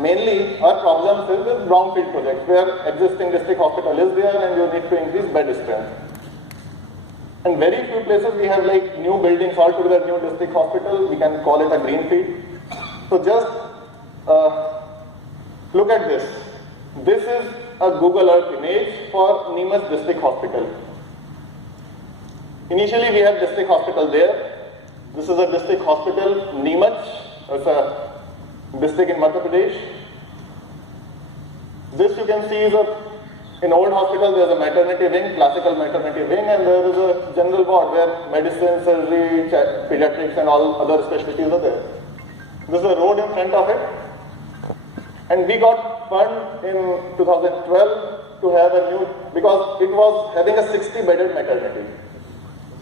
mainly our problems is with brownfield projects where existing district hospital is there and you need to increase bed strength. And very few places we have like new buildings altogether, new district hospital, we can call it a greenfield. So just look at this. This is a Google Earth image for Neemuch district hospital. Initially we have district hospital there. This is a district hospital, Neemuch. It's a district in Madhya Pradesh. This you can see is in old hospital there's a maternity wing, classical maternity wing, and there is a general ward where medicine, surgery, pediatrics and all other specialties are there. This is a road in front of it. And we got fund in 2012 to have a new, because it was having a 60-bedded maternity.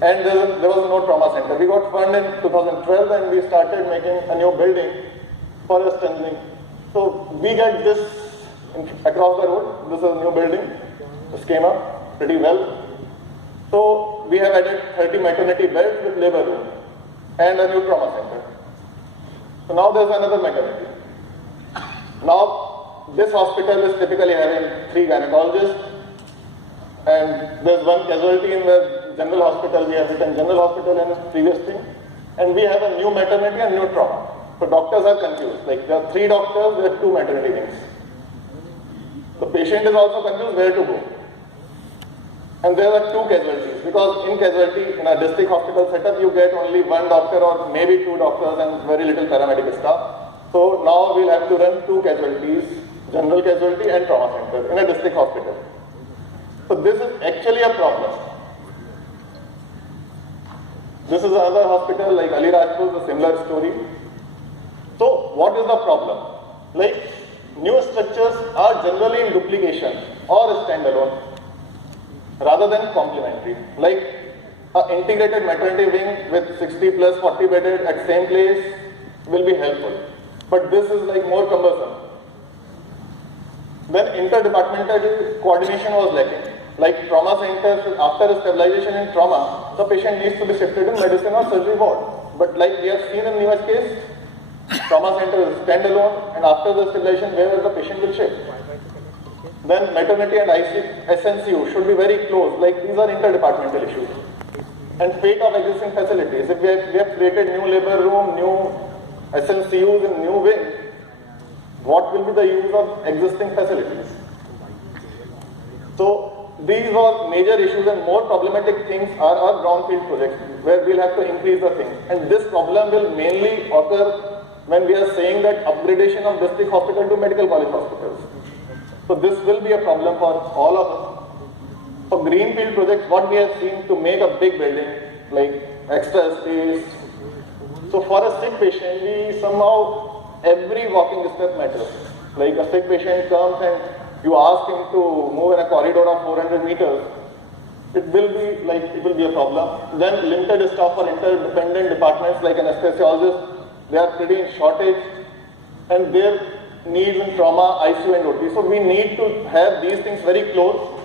And there was no trauma center. We got fund in 2012 and we started making a new building for a strengthening. So we get this across the road. This is a new building. This came up pretty well. So we have added 30 maternity beds with labor room and a new trauma center. So now there's another maternity. Now this hospital is typically having 3 gynecologists, and there's one casualty in the general hospital. We have written general hospital in previous thing, and we have a new maternity and new trauma. So doctors are confused. Like there are 3 doctors, there are 2 maternity wings. The patient is also confused where to go. And there are 2 casualties, because in casualty, in a district hospital setup, you get only 1 doctor or maybe 2 doctors and very little paramedic staff. So now we'll have to run 2 casualties, general casualty and trauma center in a district hospital. So this is actually a problem. This is another hospital like Ali Rajpur, a similar story. So what is the problem? Like new structures are generally in duplication or standalone rather than complementary. Like an integrated maternity wing with 60 plus 40 bedded at same place will be helpful. But this is like more cumbersome. Then interdepartmental coordination was lacking. Like trauma centers, after stabilization in trauma, the patient needs to be shifted in medicine or surgery ward. But like we have seen in Neemuch case, trauma center is standalone, and after the stabilization, where the patient will shift. Then maternity and SNCU should be very close. Like these are interdepartmental issues. And fate of existing facilities. If we have created new labor room, new SNCUs in new wing, what will be the use of existing facilities? So these are major issues, and more problematic things are our brownfield projects where we'll have to increase the things. And this problem will mainly occur when we are saying that upgradation of district hospital to medical college hospitals. So this will be a problem for all of us. For greenfield projects, what we have seen to make a big building, like extra space. So for a sick patient, we somehow, every walking step matters. Like a sick patient comes and you ask him to move in a corridor of 400 meters, it will be a problem. Then limited staff for interdependent departments like anesthesiologist, they are pretty in shortage, and their needs in trauma, ICU and OT. So we need to have these things very close,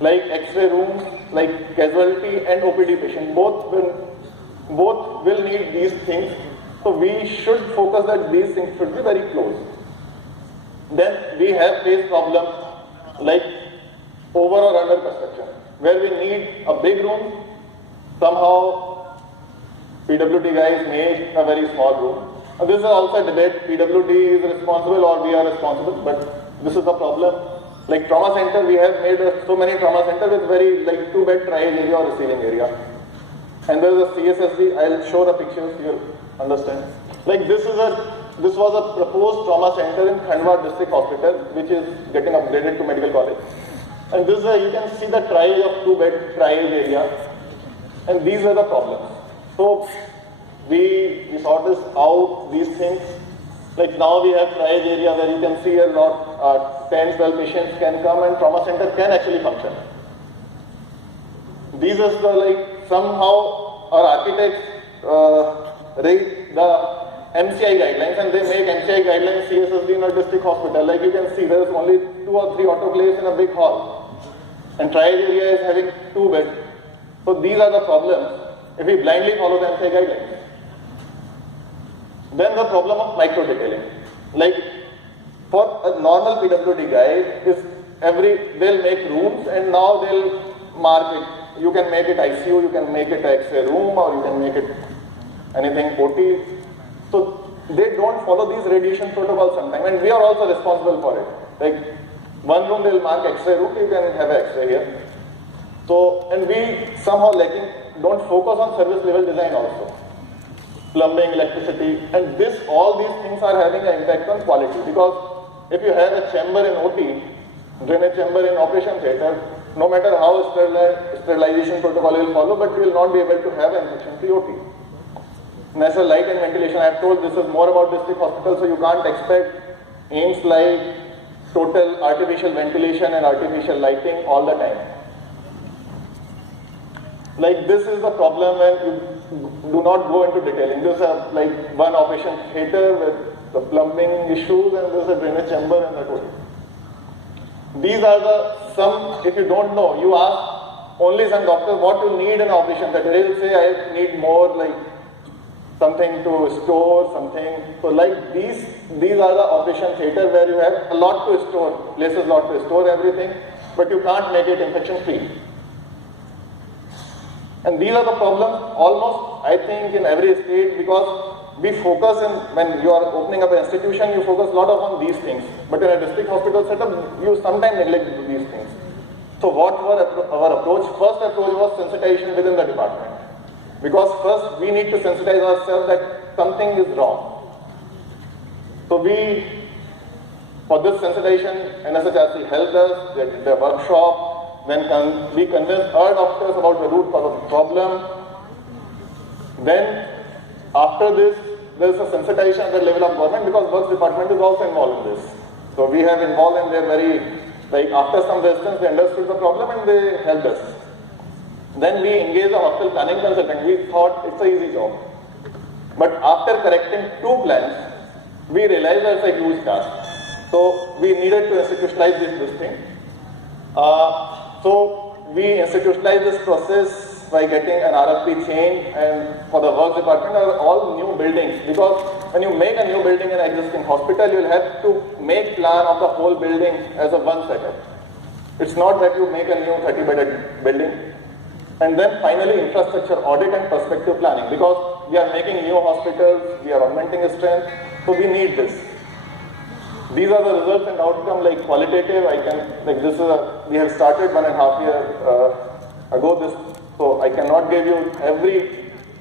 like X-ray rooms, like casualty and OPD patient. Both will need these things. So we should focus that these things should be very close. Then we have faced problems like over or under construction, where we need a big room. Somehow PWD guys made a very small room. And this is also a debate, PWD is responsible or we are responsible, but this is the problem. Like trauma center, we have made so many trauma centers with very like 2-bed triage area or receiving area. And there is a CSSD, I'll show the pictures, you'll understand. Like this was a proposed trauma center in Khandwa district hospital, which is getting upgraded to medical college. And this you can see the triage of 2-bed triage area. And these are the problems. So we sort this out, these things. Like now we have triage area where you can see a lot, 10, 12 patients can come and trauma center can actually function. These are the somehow our architects rate the MCI guidelines, and they make MCI guidelines CSSD in a district hospital. Like you can see, there is only 2 or 3 autoclaves in a big hall. And triage area is having 2 beds. So these are the problems if we blindly follow the MCI guidelines. Then the problem of micro detailing. Like for a normal PWD guy, they'll make rooms and now they'll mark it. You can make it ICU, you can make it X-ray room, or you can make it anything OT. So they don't follow these radiation protocols sometimes, and we are also responsible for it. Like one room they'll mark X-ray room, you can have X-ray here. So, and we somehow don't focus on service level design also. Plumbing, electricity, and all these things are having an impact on quality, because if you have a chamber in OT, drainage chamber in operation theatre, no matter how sterilization protocol you will follow, but you will not be able to have an infection-free OT. Natural light and ventilation, I have told this is more about district hospital, so you can't expect aims like total artificial ventilation and artificial lighting all the time. Like this is the problem when you do not go into detailing. There's like one operation theatre with the plumbing issues, and there's a drainage chamber and that OT. These are some, if you don't know, you ask only some doctors what you need in an operation theatre. They will say, I need more like something to store, something. So like these are the operation theatre where you have a lot to store, places lot to store everything, but you can't make it infection free. And these are the problems almost, I think, in every state, because we focus when you are opening up an institution, you focus a lot on these things. But in a district hospital setup, you sometimes neglect these things. So what was our approach? First approach was sensitization within the department. Because first we need to sensitize ourselves that something is wrong. So for this sensitization, NSHRC helped us, they did a workshop. Then we convinced our doctors about the root cause of the problem. Then after this, there is a sensitization at the level of government, because works department is also involved in this. So we have involved, and they're very, like after some distance, they understood the problem and they helped us. Then we engaged a hospital planning consultant. We thought it's an easy job. But after correcting 2 plans, we realized that's a huge task. So we needed to institutionalize this thing. So we institutionalized this process by getting an RFP chain, and for the works department are all new buildings, because when you make a new building in an existing hospital, you will have to make plan of the whole building as a one setup. It's not that you make a new 30-bedded building. And then finally infrastructure audit and perspective planning, because we are making new hospitals, we are augmenting strength, so we need this. These are the results and outcome, like qualitative. We have started 1.5 years ago. So I cannot give you every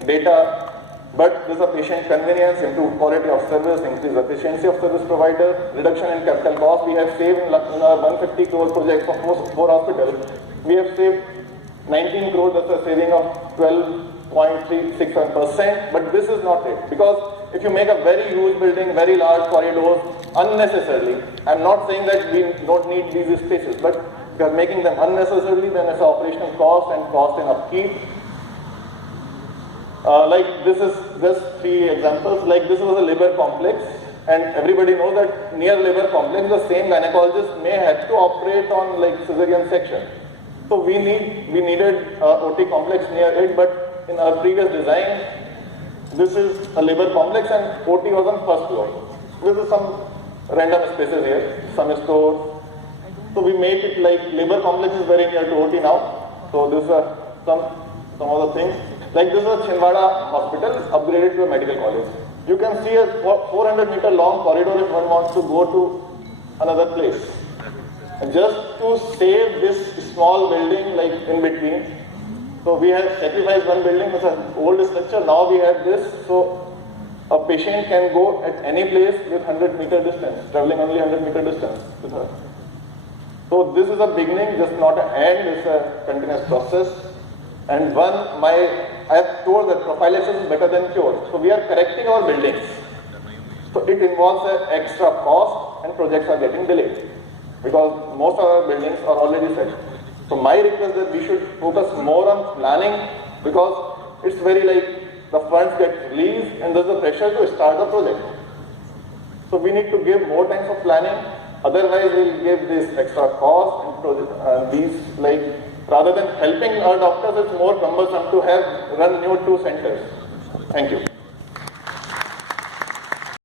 data, but this is a patient convenience, improve quality of service, increase efficiency of service provider, reduction in capital cost. We have saved in our 150 crore project for 4 hospitals. We have saved 19 crore, that's a saving of 12.361%. But this is not it, because if you make a very huge building, very large corridors, unnecessarily, I'm not saying that we don't need these spaces, but if you are making them unnecessarily, then it's operational cost and cost in upkeep. Like this is just 3 examples. Like this was a labor complex, and everybody knows that near labor complex, the same gynecologist may have to operate on like cesarean section. So we needed OT complex near it, but in our previous design, this is a labor complex and OT was on first floor. This is some random spaces here, some stores. So we made it like labor complex is very near to OT now. So this is some other things. Like this is a Chinwada hospital upgraded to a medical college. You can see a 400-meter long corridor if one wants to go to another place. And just to save this small building like in between. So we have sacrificed one building, it's an old structure. Now we have this, so a patient can go at any place with 100-meter distance, traveling only 100-meter distance with her. So this is a beginning, just not an end, it's a continuous process. And I have told that prophylaxis is better than cure. So we are correcting our buildings. So it involves an extra cost and projects are getting delayed, because most of our buildings are already set. So my request is that we should focus more on planning, because it's very like the funds get released and there's a pressure to start the project. So we need to give more time for planning, otherwise we'll give this extra cost and these like, rather than helping our doctors, it's more cumbersome to run new 2 centers. Thank you.